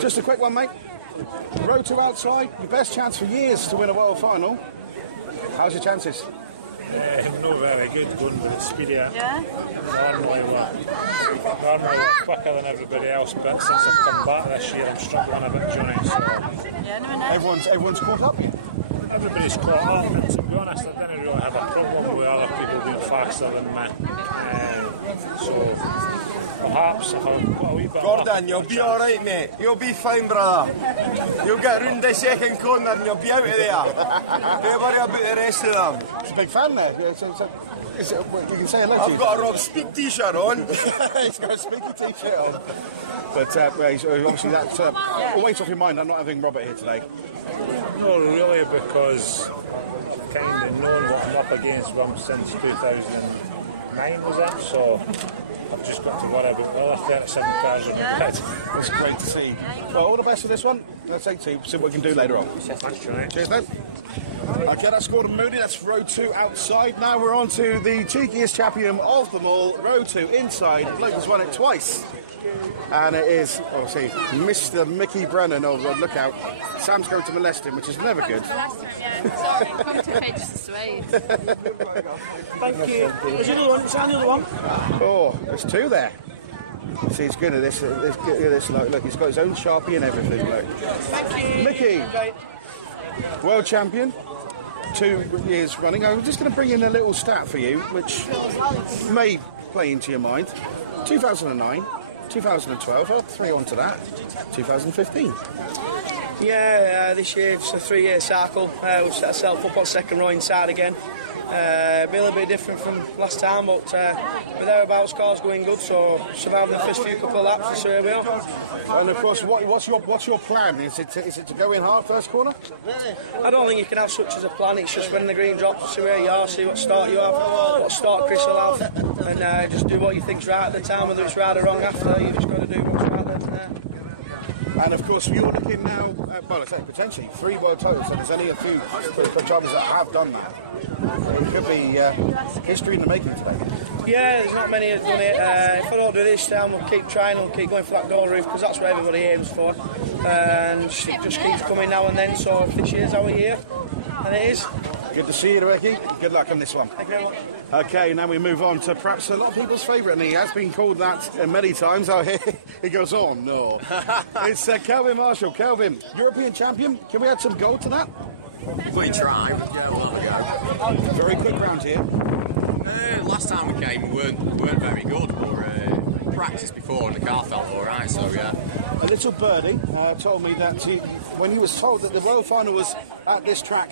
Just a quick one, mate. Road to outside, your best chance for years to win a world final. How's your chances? Not very good going with the speed here. Yeah? Normally we're quicker than everybody else, but since I've come back this year I'm struggling a bit, Johnny. So Yeah, no, no. Everyone's caught up? everybody's caught up, and to be honest I didn't really have a problem with other people being faster than me. So perhaps if I've got a wee bit Gordon, you'll be alright, mate. You'll be fine, brother. You'll get round the second corner and you'll be out of there. Don't worry about the rest of them. He's a big fan there. You can say hello to I've got a Rob Speed t-shirt on. He's got a Speaky t-shirt on. But obviously that's a weight off your mind. I'm not having Robert here today. Not really, because I've kind of known what I'm up against with him since 2009 was it, so I've just got to worry about the other 37 cars on the grid. It's great to see. Well, all the best for this one. Let's see what we can do later on. Thanks, Johnny. Cheers, then. Okay, that's Gordon Mooney. That's row 2 outside. Now we're on to the cheekiest champion of them all, row 2 inside. The bloke has won it twice. And it is, obviously, Mr. Mickey Brennan. Oh, look out. Sam's going to molest him, which is never good. Sorry, come to pitch sweet. Thank you. There's another one. Is there another one? Oh, there's 2 there. See, it's good at this. Look, he's got his own Sharpie and everything. Look. Thank you. Mickey, world champion, 2 years running. I'm just going to bring in a little stat for you, which may play into your mind. 2009, 2012, I'll 3 on to that, 2015. Yeah, this year it's a 3-year cycle. We've set ourselves up on second row inside again. Be a little bit different from last time, but we're thereabouts, cars going good, so surviving the first few couple of laps, and so here we are. And of course, what's your plan? Is it to go in hard first corner? I don't think you can have such as a plan. It's just when the green drops, see where you are, see what start you have, what start Chris will have, and just do what you think's right at the time, whether it's right or wrong after. You just got to do what's right then and there. And of course, you're looking now, well, I say potentially 3 world titles, so there's only a few drivers that have done that. So it could be history in the making today. Yeah, there's not many that have done it. If I don't do this time, we'll keep trying, we'll keep going for that gold roof, because that's what everybody aims for. And it just keeps coming now and then, so if this year's our year, and it is. Good to see you, Ricky. Good luck on this one. Thank you very much. Okay, now we move on to perhaps a lot of people's favourite, and he has been called that many times. Oh, he goes, oh no. It's Kelvin Marshall. Kelvin, European champion. Can we add some gold to that? We try. Yeah, we'll go. Very quick round here. Last time we came, we weren't very good, but practiced before and the car felt alright, so yeah. A little birdie told me that when he was told that the world final was at this track,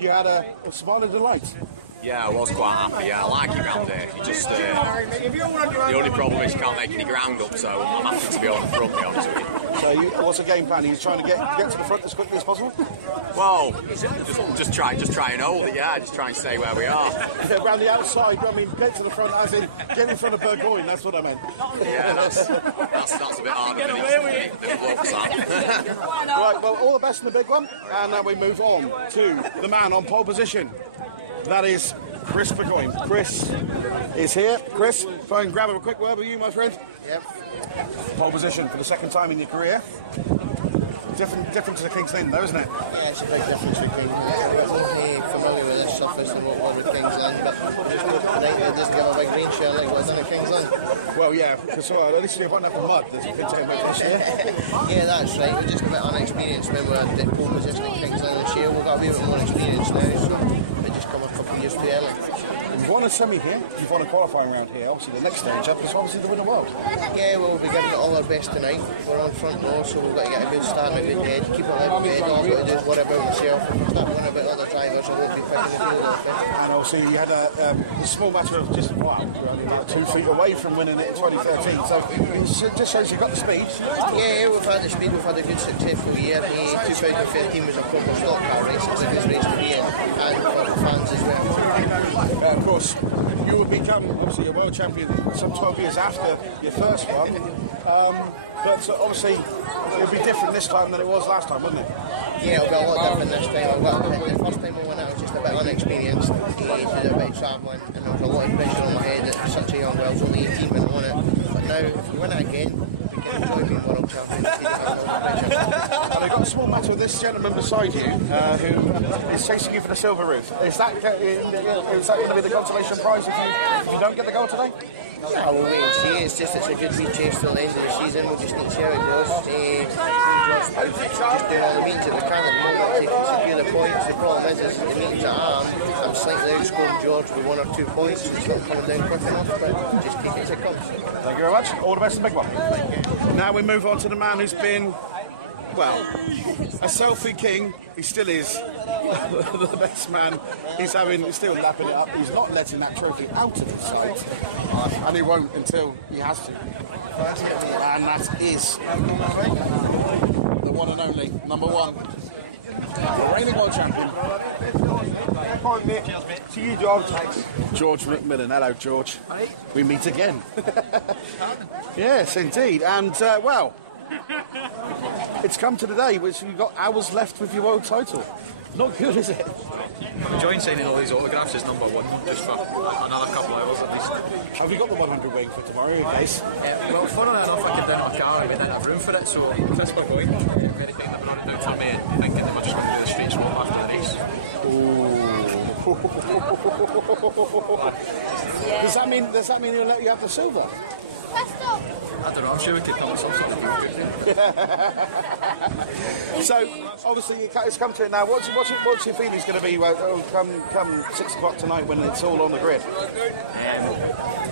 you had a smile of delight. Yeah, I was quite happy. Yeah, I like it round there. You just the only problem is you can't make any ground up, so I'm happy to be on the front, to be honest with you. So what's the game plan? Are you trying to get to the front as quickly as possible? Well, just try and hold it. Yeah, just try and stay where we are. Around the outside, I mean, get to the front, as in get in front of Burgoyne. That's what I meant. Yeah, that's a bit harder than it looks like. Right, well, all the best in the big one, and now we move on to the man on pole position. That is Chris Burgoyne. Chris is here. Chris, if I can grab a quick word with you, my friend. Yep. Pole position for the 2nd time in your career. Different to the King's Lynn, though, isn't it? Yeah, it's a big difference for King's Lynn. I wasn't familiar with this surface and what was with King's Lynn, but they just give a big green shell like what's in a King's Lynn. Well, yeah, because at least you won't have the mud that you've been talking about this year. Yeah, that's right. We're just a bit unexperienced when we're at the pole position at King's Lynn this year. We've got a wee bit more experience now, so we just come a couple of years too early. You've won a semi here, you've won a qualifying round here. Obviously, the next stage up is obviously the Winter World. Yeah, we'll be giving it all our best tonight. We're on front row, so we've got to get a good start and a good head. Keep it level head. All I've got to do is worry about myself. If I start worrying about other drivers, I won't be picking the field off. And also, you had a small matter of just, you're only about 2 feet away from winning it in 2013. So it just shows you've got the speed. Yeah, we've had the speed. We've had a good successful year. 2015 was a proper stock car race. It was a good race to be in, and for the fans as well. Of course, you will become obviously a world champion some 12 years after your first one, but obviously it'll be different this time than it was last time, wouldn't it? Yeah, it'll be a lot different this time. The first time we went out, I was just a bit unexperienced. Did a bit of travelling, and there was a lot of pressure on my head at such a young girl. I was only 18 when I won it, but now if we win it again, we can And I've got a small matter with this gentleman beside you who is chasing you for the silver roof. Is that going to be the consolation prize if you don't get the goal today? Yeah, we'll wait and see. It's just it's a good wee chase till the end of the season. We'll just need to see how it goes. Just doing all the meetings that we can at the moment to secure the points. The problem is the meetings at I'm slightly outscoring George with 1 or 2 points. It's not coming down quick enough, but just take it as it comes. Thank you very much. All the best, big one. Now we move on to the man who's been, well, a selfie king. He still is the best man. He's still lapping it up. He's not letting that trophy out of his sight, and he won't until he has to. And that is the one and only number 1, the reigning world champion. Come on, mate. Cheers, mate. See you, George. Thanks. George McMillan. Hello, George. Hi. We meet again. Yes, indeed. And, well, it's come to the day which you've got hours left with your world title. Not good, is it? Enjoying signing all these autographs is number 1, just for another couple of hours at least. Have you got the 100 wing for tomorrow in case? Well, funnily enough, I get down my car, I didn't have room for it, so since we're going, very kind of run it down for me and thinking that we're just going to do the straight swap after the race. Does that mean he'll let you have the silver? I don't know, I'm sure we could come with some sort of deal. So, obviously, it's come to it now. What's your feelings going to be come 6 o'clock tonight when it's all on the grid?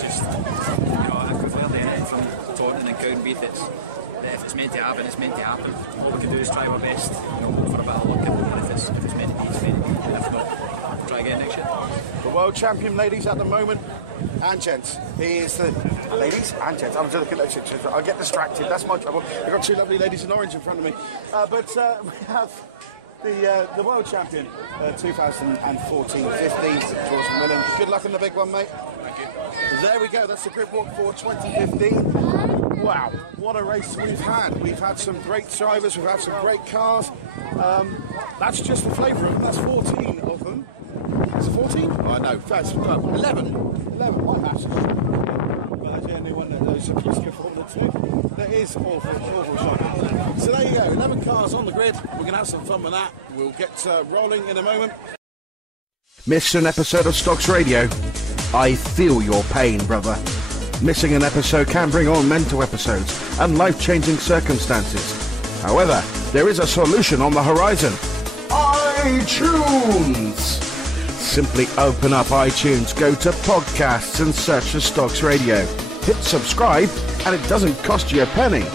Just, I think we've learned anything from Taunton and Cowdenbeath. If it's meant to happen, it's meant to happen. All we can do is try our best, hope for a bit of luck, and if it's meant to be, it's meant to be. If not, we'll try again next year. The world champion, ladies, at the moment, and gents. He is the ladies and gents. I'm just looking at those. I get distracted. That's my trouble. I've got 2 lovely ladies in orange in front of me. But we have the world champion, 2014-15, George McMillan. Good luck in the big one, mate. Thank you. There we go. That's the grid walk for 2015. Wow, what a race we've had. We've had some great drivers. We've had some great cars. That's just the flavour of them. That's 14 of them. Is it 14? Oh, no, that's 11. 11, my maths is well, that's the only one that knows a piece of Formula 2. That is awful shocking. So there you go, 11 cars on the grid. We're going to have some fun with that. We'll get rolling in a moment. Missed an episode of Stocks Radio? I feel your pain, brother. Missing an episode can bring on mental episodes and life-changing circumstances. However, there is a solution on the horizon. iTunes! Simply open up iTunes, go to podcasts and search for Stocks Radio. Hit subscribe and it doesn't cost you a penny.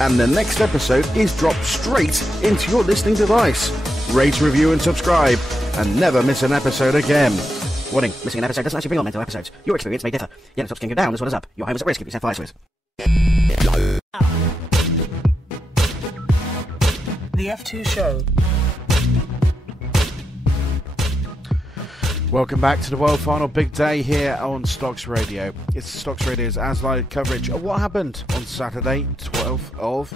And the next episode is dropped straight into your listening device. Rate, review and subscribe and never miss an episode again. Warning, missing an episode doesn't actually bring on mental episodes. Your experience may differ. Yet stocks can go down as well as up. Your home is at risk if you set fires to it. The F2 Show. Welcome back to the World Final Big Day here on Stocks Radio. It's Stocks Radio's As Live coverage of what happened on Saturday, 12th of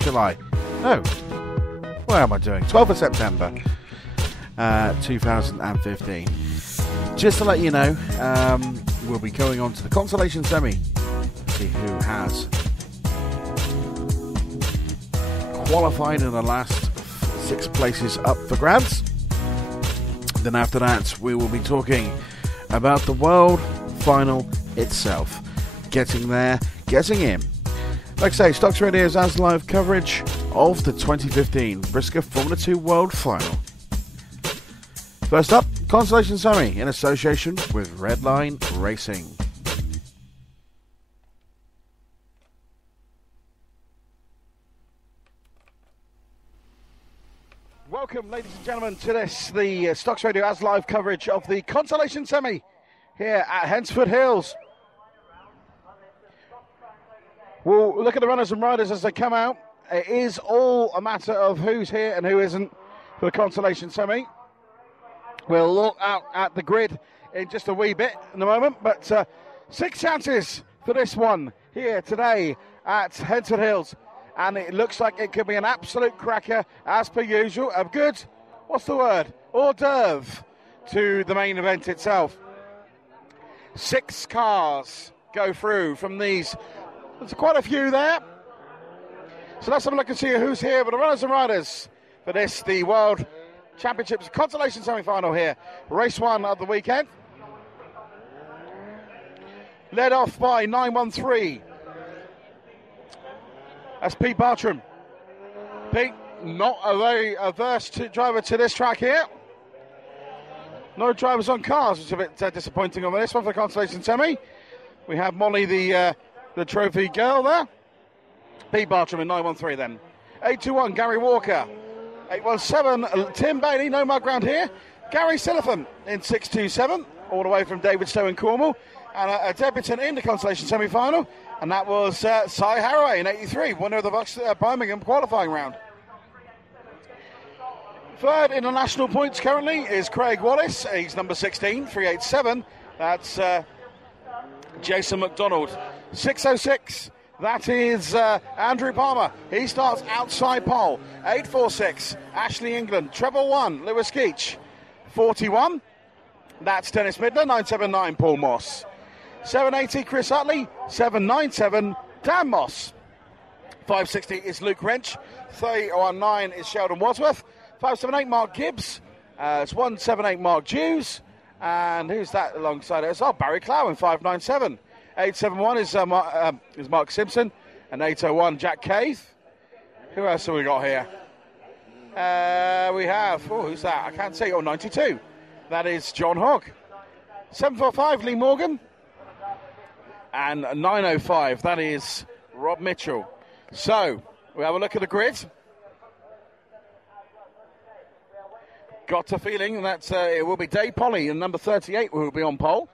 July. No, what am I doing? 12th of September, 2015. Just to let you know, we'll be going on to the consolation semi. See who has qualified in the last 6 places up for grabs. Then after that, we will be talking about the World Final itself. Getting there, getting in. Like I say, Stocks Radio's As Live coverage of the 2015 Briscoe Formula 2 World Final. First up, consolation semi in association with Redline Racing. Welcome, ladies and gentlemen, to the Stocks Radio As Live coverage of the consolation semi here at Hensford Hills. We'll look at the runners and riders as they come out. It is all a matter of who's here and who isn't for the consolation semi. We'll look out at the grid in just a wee bit in a moment, but 6 chances for this one here today at Hensford Hills. And it looks like it could be an absolute cracker, as per usual, of good, what's the word, hors d'oeuvre to the main event itself. 6 cars go through from these. There's quite a few there. So let's have a look and see who's here for the runners and riders for this, the World Championships consolation semi-final here. Race 1 of the weekend. Led off by 913. That's Pete Bartram. Pete, not a very averse driver to this track here. No drivers on cars, which is a bit disappointing on this one for the consolation semi. We have Molly, the trophy girl there. Pete Bartram in 913 then. 821, Gary Walker. 817, Tim Bailey, no mug round here. Gary Silliphant in 627, all the way from Davidstow in Cornwall. And a debutant in the consolation semi-final, and that was Cy Haraway in 83, winner of the Birmingham qualifying round. Third in the national points currently is Craig Wallace. He's number 16, 387. That's Jason McDonald. 606, that is Andrew Palmer. He starts outside pole. 846, Ashley England. Treble 1, Lewis Keach. 41, that's Dennis Midler. 979, Paul Moss. 780, Chris Utley. 797, Dan Moss. 560 is Luke Wrench. 319 is Sheldon Wadsworth. 578, Mark Gibbs. It's 178, Mark Hughes. And who's that alongside it? Oh, Barry Clow in 597. 871 is Mark Simpson. And 801, Jack Cave. Who else have we got here? We have, who's that? I can't see. 92. That is John Hogg. 745, Lee Morgan. And 905, that is Rob Mitchell. So, we have a look at the grid. Got a feeling that it will be Dave Polly in number 38 who will be on pole.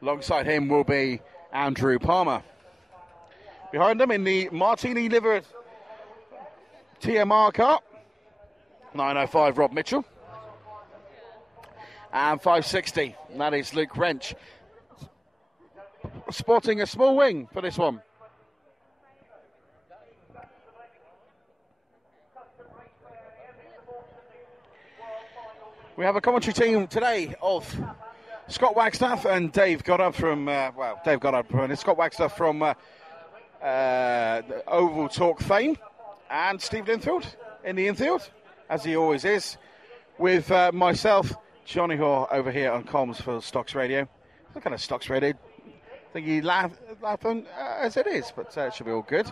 Alongside him will be Andrew Palmer. Behind them in the Martini-livered TMR car, 905 Rob Mitchell. And 560, that is Luke Wrench. Sporting a small wing for this one. We have a commentary team today of Scott Wagstaff and Dave Goddard from, Dave Goddard and Scott Wagstaff from Oval Talk fame, and Steve Linfield in the infield, as he always is, with myself, Jonny Hoare, over here on comms for Stocks Radio. What kind of Stocks Radio? I think you laugh on, as it is, but it should be all good.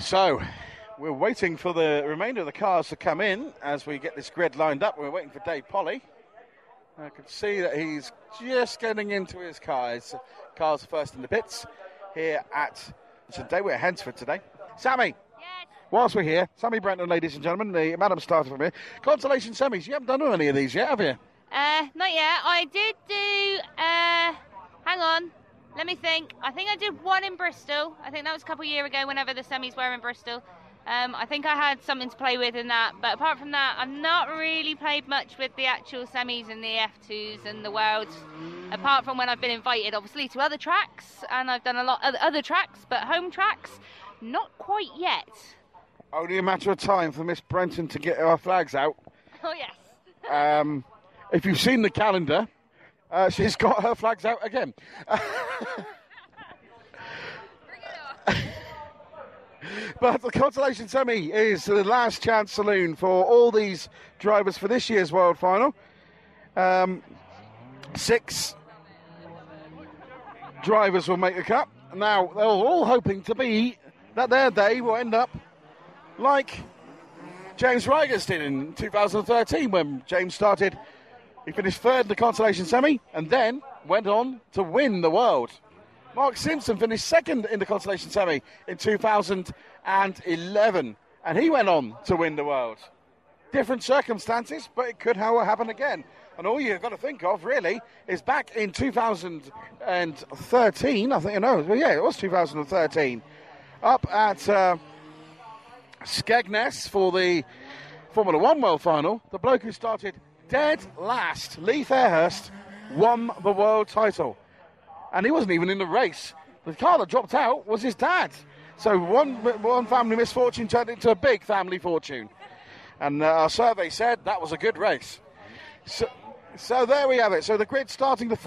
So, we're waiting for the remainder of the cars to come in as we get this grid lined up. We're waiting for Dave Polly. I can see that he's just getting into his car. His car's first in the pits here at we're at Hensford today. Sammy, Yes. whilst we're here, Sammy Brenton, ladies and gentlemen, the Madam starter from here. Consolation semis, you haven't done any of these yet, have you? Not yet. I did do, hang on, let me think. I think I did one in Bristol. I think that was a couple of years ago, whenever the semis were in Bristol. I think I had something to play with in that, but apart from that, I've not really played much with the actual semis and the F2s and the Worlds, apart from when I've been invited, obviously, to other tracks, and I've done a lot of other tracks, but home tracks, not quite yet. Only a matter of time for Miss Brenton to get her flags out. Oh, yes. If you've seen the calendar, she's got her flags out again. But the consolation semi is the last chance saloon for all these drivers for this year's World Final. 6 drivers will make the cut. Now, they're all hoping to be that their day will end up like James Rigers did in 2013 when James started. He finished third in the consolation semi and then went on to win the world. Mark Simpson finished second in the consolation semi in 2011, and he went on to win the world. Different circumstances, but it could happen again. And all you've got to think of, really, is back in 2013, I think, it was 2013, up at Skegness for the Formula One World Final. The bloke who started dead last, Lee Fairhurst, won the world title. And he wasn't even in the race. The car that dropped out was his dad. So one family misfortune turned into a big family fortune. And our survey said that was a good race. So there we have it. So the grid starting to